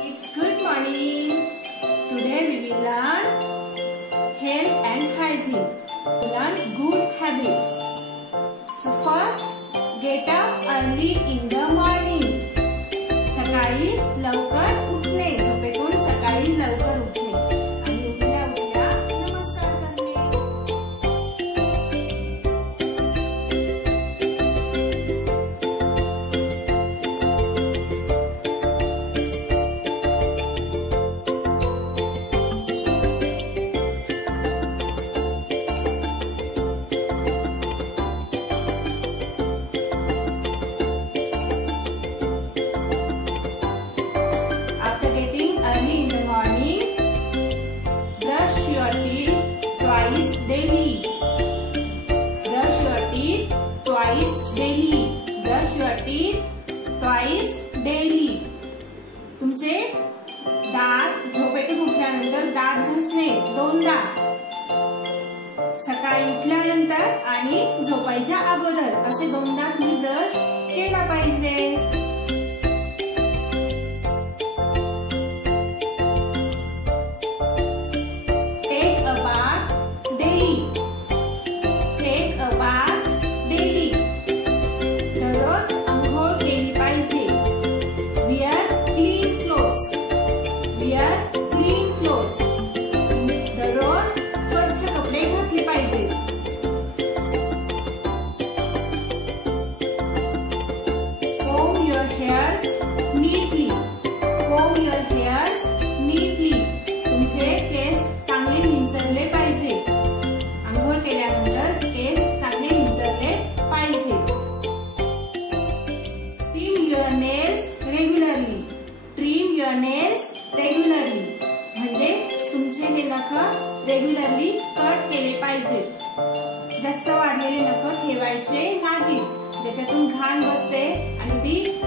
It's good morning. Today we will learn health and hygiene. We learn good habits. So first, get up early in the morning. सकाळी लवकर उठणे, झोपेतून सकाळी लवकर उठणे आणि उठल्या उठल्या नमस्कार करणे. Twice daily. Brush your teeth twice daily. Brush your teeth twice daily. तुमचे दात झोपेतून उठल्यानंतर दात घासणे दोनदा. सकाळी उठल्यानंतर आणि झोपायच्या अगोदर असे दोनदा तुम्ही ब्रश केला पाहिजे. तुमचे केस चांगले निंचरले पाहिजे. आंघोळ केल्यानंतर केस चांगले निंचरले पाहिजे. Trim your nails regularly. Trim your nails regularly. म्हणजे तुमचे हे नख रेग्युलरली कट केले पाहिजे. जास्त वाढलेले नख ठेवायचे नाहीत, ज्याच्यातून घाण बसते आणि ती